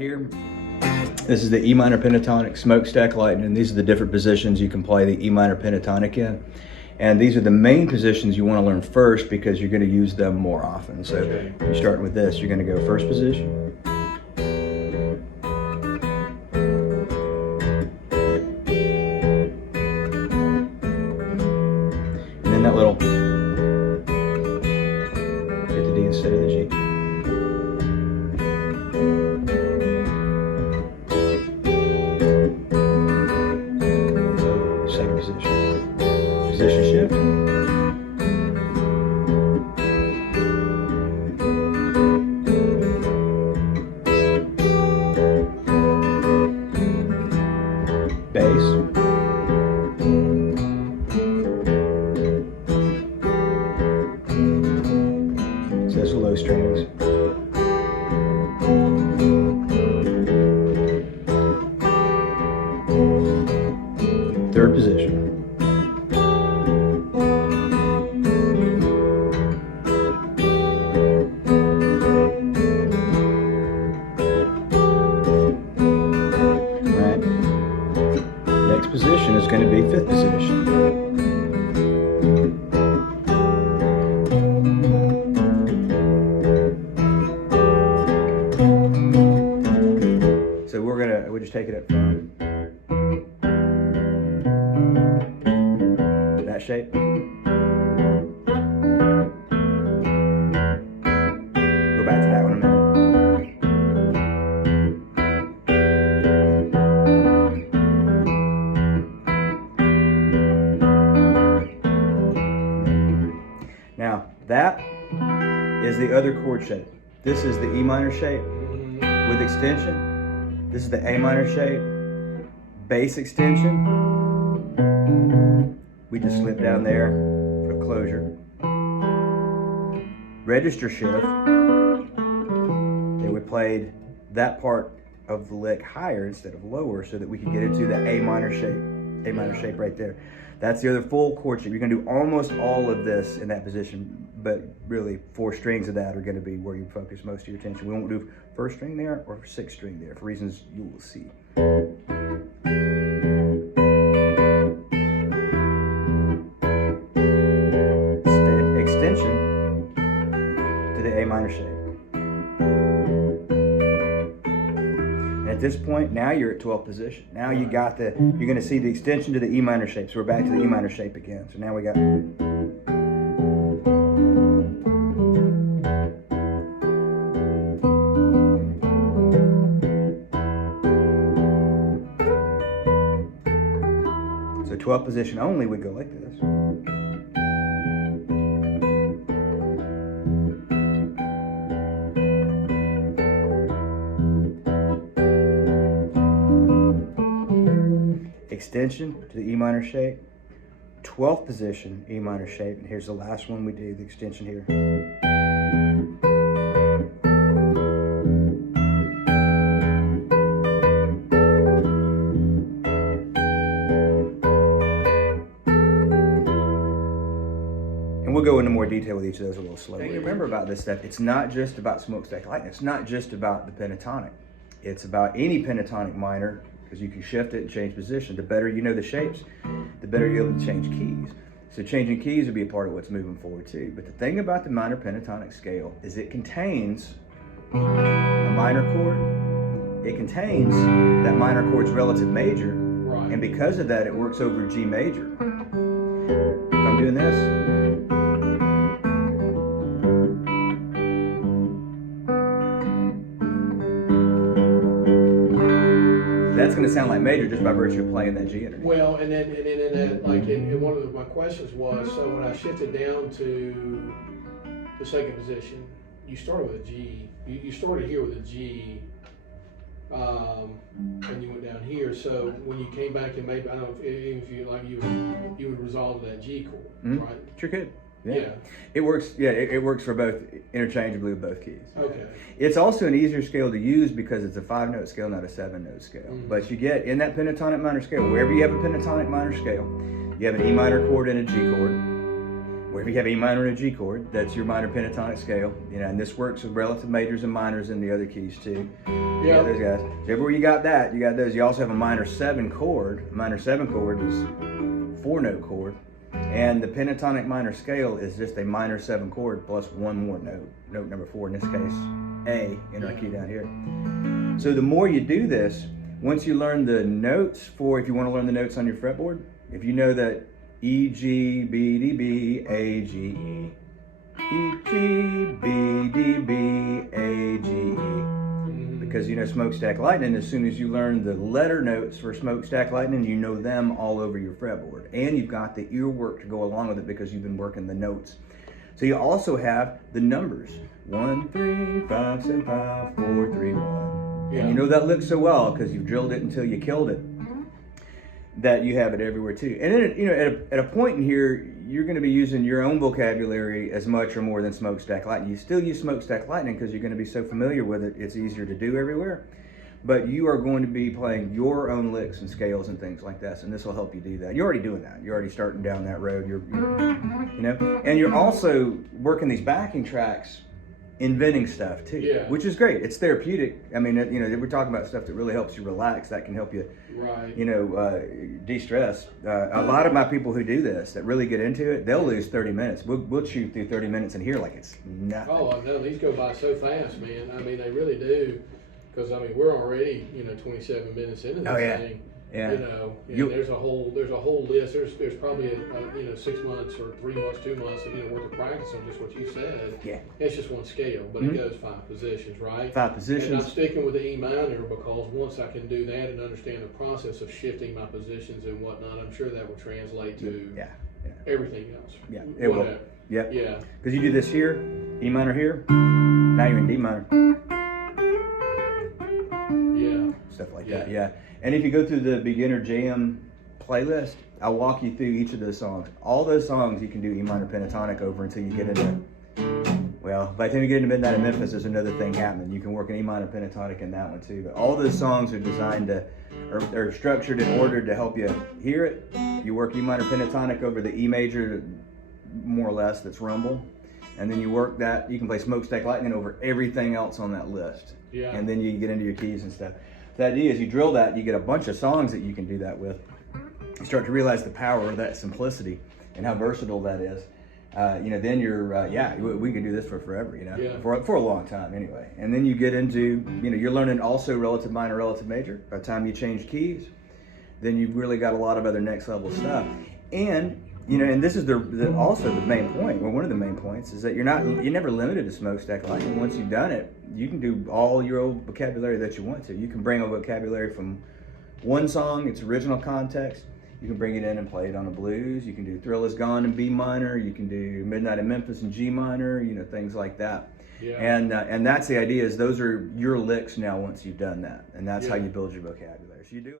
here, this is the E minor pentatonic Smokestack Lightning. These are the different positions you can play the E minor pentatonic in. And these are the main positions you want to learn first because you're going to use them more often. So if you're starting with this, you're going to go first position. And then that little, get the D instead of the G. Second position. Position shift. Bass. So those are low strings. Third position. Next position is going to be fifth position. So we'll just take it up from that shape. Go back to that one a minute. Now, that is the other chord shape. This is the E minor shape with extension. This is the A minor shape, bass extension. We just slip down there for closure. Register shift, then we played that part of the lick higher instead of lower so that we could get into the A minor shape right there. That's the other full chord shape. You're gonna do almost all of this in that position, but really 4 strings of that are gonna be where you focus most of your attention. We won't do first string there or 6th string there for reasons you will see. Extension to the A minor shape. At this point, now you're at 12th position. Now you're gonna see the extension to the E minor shape. So we're back to the E minor shape again. So now we got. So 12th position only would go like this. Extension to the E minor shape, 12th position E minor shape, and here's the last one we do, the extension here. And we'll go into more detail with each of those a little slowly. Remember about this stuff, it's not just about Smokestack Lightning, it's not just about the pentatonic. It's about any pentatonic minor, because you can shift it and change position. The better you know the shapes, the better you're able to change keys. So changing keys would be a part of what's moving forward too. But the thing about the minor pentatonic scale is it contains a minor chord. It contains that minor chord's relative major. Right. And because of that, it works over G major. If I'm doing this, that's going to sound like major just by virtue of playing that G underneath. Well, and then in that, like, in one of my questions was, so when I shifted down to the second position, you started with a G. You started here with a G, and you went down here. So when you came back and maybe, I don't know if you like you would resolve that G chord, right? Sure could. Yeah. It works. Yeah, it works for both interchangeably with both keys. Okay. It's also an easier scale to use because it's a 5-note scale, not a 7-note scale. Mm-hmm. But you get in that pentatonic minor scale, wherever you have a pentatonic minor scale, you have an E minor chord and a G chord. Wherever you have E minor and a G chord, that's your minor pentatonic scale. You know, and this works with relative majors and minors in the other keys too. You got those guys. So everywhere you got that, you got those. You also have a minor 7 chord. A minor 7 chord is 4-note chord. And the pentatonic minor scale is just a minor 7 chord plus one more note. Note number 4, in this case, A, in our key down here. So the more you do this, once you learn the notes for, if you want to learn the notes on your fretboard, if you know that E, G, B, D, B, A, G, E, E, G, B, D, B, A, G, E. Because you know Smokestack Lightning, as soon as you learn the letter notes for Smokestack Lightning, you know them all over your fretboard. And you've got the ear work to go along with it because you've been working the notes. So you also have the numbers. 1, 3, 5, 7, 5, 4, 3, 1. And you know that lick so well because you've drilled it until you killed it, that you have it everywhere too. And then, you know, at a point in here, you're going to be using your own vocabulary as much or more than Smokestack Lightning. You still use Smokestack Lightning because you're going to be so familiar with it, it's easier to do everywhere. But you are going to be playing your own licks and scales and things like that, and this will help you do that. You're already doing that. You're already starting down that road. You know, and you're also working these backing tracks, inventing stuff too, which is great. It's therapeutic. I mean, you know, we're talking about stuff that really helps you relax. That can help you, you know, de-stress. A lot of my people who do this, that really get into it, they'll lose 30 minutes. We'll shoot through 30 minutes in here like it's nothing. Oh, I know. These go by so fast, man. I mean, they really do. Because I mean, we're already, you know, 27 minutes into this thing. Yeah. You know, and there's a whole list. There's probably you know, 6 months or 3 months, 2 months, you know, worth of practice on just what you said. Yeah. It's just one scale, but it goes 5 positions, right? 5 positions. And I'm sticking with the E minor because once I can do that and understand the process of shifting my positions and whatnot, I'm sure that will translate to everything else. Yeah. It will. Yeah. Because you do this here, E minor here. Now you're in D minor. Stuff like that, And if you go through the beginner jam playlist, I'll walk you through each of those songs. All those songs you can do E minor pentatonic over until you get into, well, by the time you get into Midnight in Memphis, there's another thing happening. You can work an E minor pentatonic in that one too. But all those songs are designed to, are structured and ordered to help you hear it. You work E minor pentatonic over the E major, more or less, that's rumble. And then you work that, you can play Smokestack Lightning over everything else on that list. And then you get into your keys and stuff. The idea is you drill that, you get a bunch of songs that you can do that with. You start to realize the power of that simplicity and how versatile that is. You know, then you're, we could do this for forever, you know, for a long time anyway. And then you get into, you know, you're learning also relative minor, relative major. By the time you change keys, then you've really got a lot of other next level stuff. And, you know, and this is also the main point, or one of the main points, is that you're never limited to Smokestack Lightning. Once you've done it, you can do all your old vocabulary that you want to. You can bring a vocabulary from one song, its original context. You can bring it in and play it on a blues. You can do Thrill Is Gone in B minor. You can do Midnight in Memphis in G minor, you know, things like that. And that's the idea, is those are your licks now once you've done that. And that's how you build your vocabulary. So you do